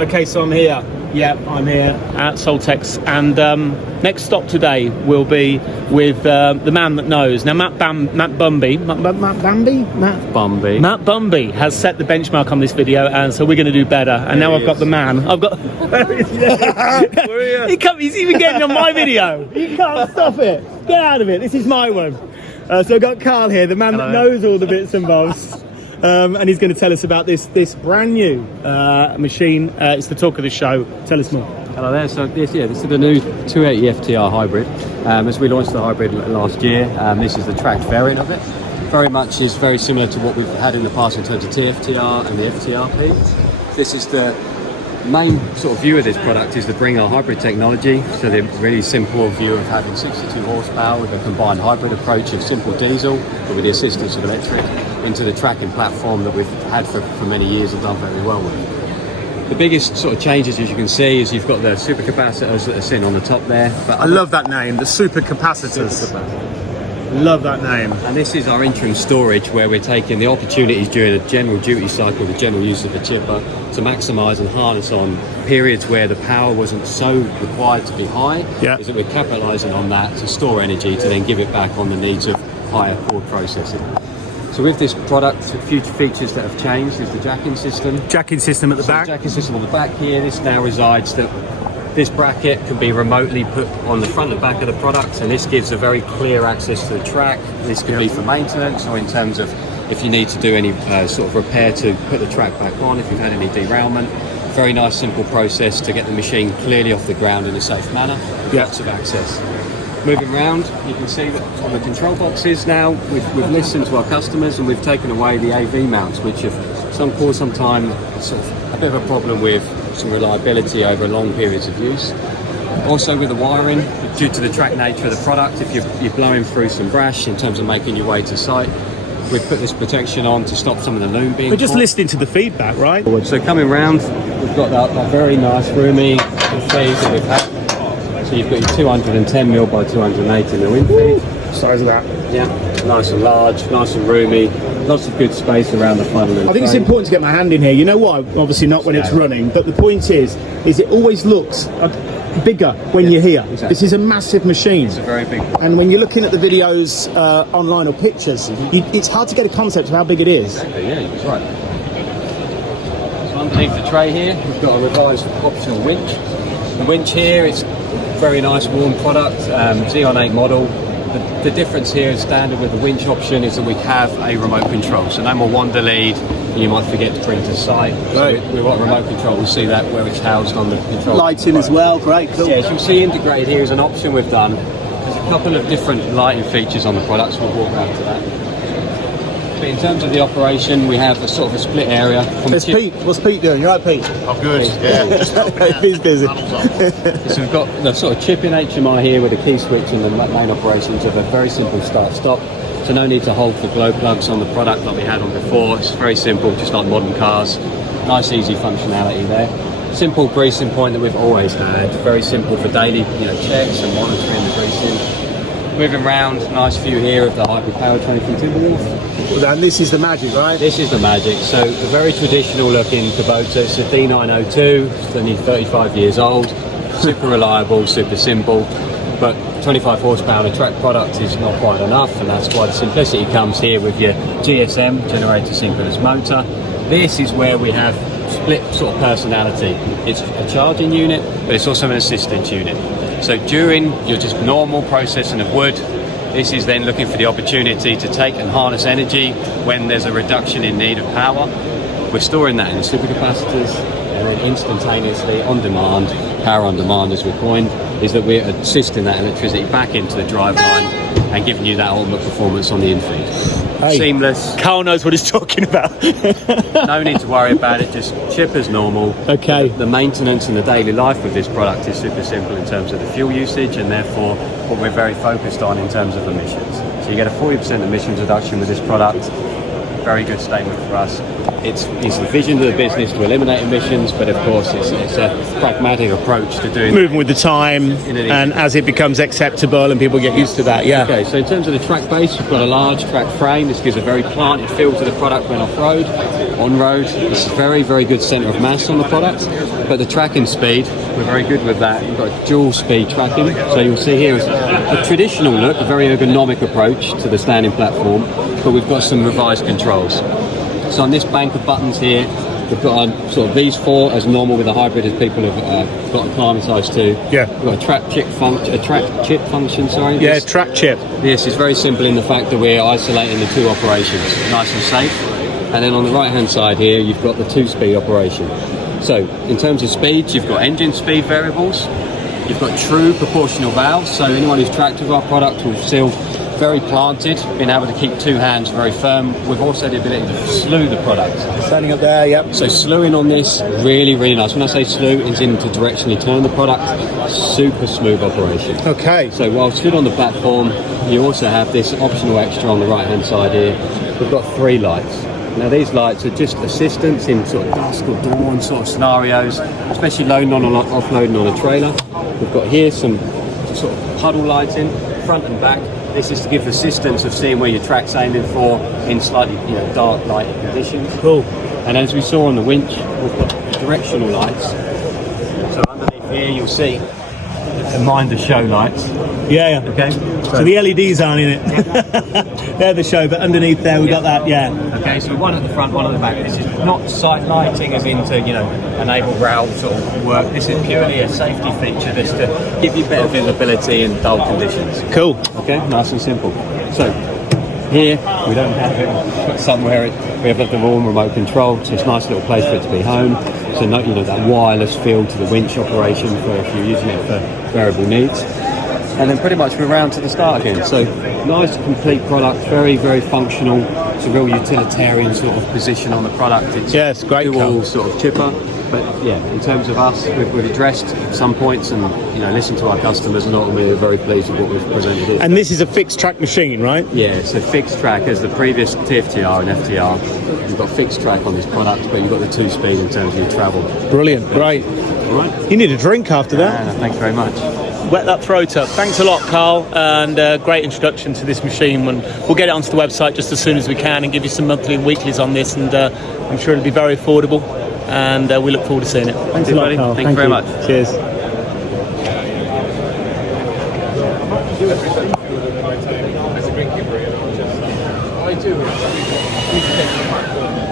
Okay, so I'm here. Yeah, I'm here at Soltex, and next stop today will be with the man that knows. Now, Matt Bumby has set the benchmark on this video, and so we're going to do better. And now I've got the man. I've got. He's even getting on my video. You can't stop it. Get out of it. This is my one. So I've got Carl here, the man that knows all the bits and bobs. And he's going to tell us about this brand new machine. It's the talk of the show. Tell us more. Hello there. So this is the new 280 FTR hybrid. As we launched the hybrid last year, this is the tracked variant of it. Very much is very similar to what we've had in the past in terms of TFTR and the FTRP. This is the main sort of view of this product is to bring our hybrid technology. So the really simple view of having 62 horsepower with a combined hybrid approach of simple diesel, but with the assistance of electric, into the tracking platform that we've had for many years and done very well with. The biggest sort of changes, as you can see, is you've got the super capacitors that are sitting on the top there. But I love that name, the super capacitors. Love that name. And this is our interim storage, where we're taking the opportunities during a general duty cycle, the general use of the chipper, to maximise and harness on periods where the power wasn't so required to be high. Is that we're capitalising on that to store energy to then give it back on the needs of higher core processing. So with this product, future features that have changed is the jacking system. Jacking system at the back. Jacking system on the back here. This now resides that this bracket can be remotely put on the front and back of the product, and this gives a very clear access to the track. This can be for maintenance or in terms of if you need to do any sort of repair to put the track back on, if you've had any derailment. Very nice simple process to get the machine clearly off the ground in a safe manner. Lots of access. Moving around, you can see that on the control boxes now, we've listened to our customers and we've taken away the AV mounts, which have caused some time sort of a bit of a problem with some reliability over long periods of use. Also with the wiring, due to the track nature of the product, if you're blowing through some brash in terms of making your way to site, we've put this protection on to stop some of the loom being We're just listening to the feedback, right? So coming round, we've got that very nice roomy feed that we've had. So you've got your 210mm by 280mm in feed. Size of that. Yeah, nice and large, nice and roomy. Lots of good space around the funnel. I think it's important to get my hand in here. You know why? Obviously not when it's running, but the point is it always looks bigger when you're here. Exactly. This is a massive machine. It's a very big one. And when you're looking at the videos online or pictures, it's hard to get a concept of how big it is. Exactly, yeah, that's right. So underneath the tray here, we've got a revised optional winch. The winch here, it's a very nice warm product, Xeon 8 model. The difference here is standard with the winch option is that we have a remote control, so no more wander lead, and you might forget to bring to site. So we've got remote control, we'll see that where it's housed on the control. Lighting as well, great, cool. Yeah, as you'll see integrated here is an option we've done. There's a couple of different lighting features on the products, we'll walk around to that. But in terms of the operation, we have a sort of a split area. There's Pete. What's Pete doing? You all right, Pete? I'm good. Yeah. He's busy. So we've got the sort of chip in HMI here with a key switch and the main operations of a very simple start-stop. So no need to hold for glow plugs on the product like we had on before. It's very simple, just like modern cars. Nice, easy functionality there. Simple greasing point that we've always had. Very simple for daily, checks and monitoring the greasing. Moving around, nice view here of the hybrid powertrain from Timberwolf. And this is the magic, right? This is the magic. So a very traditional looking Kubota. It's a D902. It's only 35 years old. Super reliable, super simple. But 25 horsepower on a track product is not quite enough, and that's why the simplicity comes here with your GSM, generator synchronous motor. This is where we have split sort of personality. It's a charging unit, but it's also an assistance unit. So during your just normal processing of wood, this is then looking for the opportunity to take and harness energy when there's a reduction in need of power. We're storing that in the supercapacitors, and then instantaneously on demand, power on demand as we coined, is that we're assisting that electricity back into the driveline and giving you that ultimate performance on the in-feed. Hey, seamless. Carl knows what he's talking about. No need to worry about it, just chip as normal. Okay. The maintenance and the daily life of this product is super simple in terms of the fuel usage, and therefore what we're very focused on in terms of emissions. So you get a 40% emissions reduction with this product. Very good statement for us. It's the vision of the business to eliminate emissions, but of course it's a pragmatic approach to doing moving with the time, and as it becomes acceptable and people get used to that. Yeah. Okay, so in terms of the track base, we've got a large track frame. This gives a very planted feel to the product when off-road. on road. It's a very, very good centre of mass on the product, but the tracking speed, we're very good with that. We've got dual speed tracking, so you'll see here is a traditional look, a very ergonomic approach to the standing platform, but we've got some revised controls. So on this bank of buttons here, we've got our sort of these four as normal with the hybrid as people have got acclimatised to. Yeah. We've got a track chip function, sorry. Yeah, track chip. This is very simple in the fact that we're isolating the two operations, nice and safe. And then on the right hand side here, you've got the 2-speed operation. So in terms of speeds, you've got engine speed variables, you've got true proportional valves. So anyone who's tracked with our product will feel very planted, being able to keep two hands very firm. We've also the ability to slew the product. Standing up there, yep. So slewing on this, really, really nice. When I say slew, it's in to directionally turn the product. Super smooth operation. Okay. So while stood on the platform, you also have this optional extra on the right hand side here. We've got 3 lights. Now these lights are just assistance in sort of dusk or dawn sort of scenarios, especially loading on or offloading on a trailer. We've got here some sort of puddle lights in front and back. This is to give assistance of seeing where your track's aiming for in slightly dark light conditions. Cool. And as we saw on the winch, we've got directional lights. So underneath here you'll see the mind the show lights. Yeah. Okay. So the LEDs aren't in it. They're the show, but underneath there we've got that, yeah. Okay, so one at the front, one at the back. This is not sight lighting as into, enable rail sort of work. This is purely a safety feature just to give you better visibility in dull conditions. Cool. Okay, nice and simple. So here we don't have it, but somewhere we have the warm remote control, so it's a nice little place for it to be home. So that wireless feel to the winch operation for if you're using it for variable needs. And then pretty much we're round to the start again. So nice complete product, very, very functional. It's a real utilitarian sort of position on the product. It's great dual sort of chipper. But yeah, in terms of us, we've addressed some points and listened to our customers, and ultimately we're very pleased with what we've presented here. And this is a fixed track machine, right? Yeah, so fixed track as the previous TFTR and FTR. You've got fixed track on this product, but you've got the 2-speed in terms of your travel. Brilliant, great. All right. You need a drink after that. Yeah, thanks very much. Wet that throat up. Thanks a lot, Carl, and great introduction to this machine. And we'll get it onto the website just as soon as we can and give you some monthly and weeklies on this, and I'm sure it'll be very affordable, and we look forward to seeing it. Thanks a lot, Carl. Thank you very much. Cheers. I do.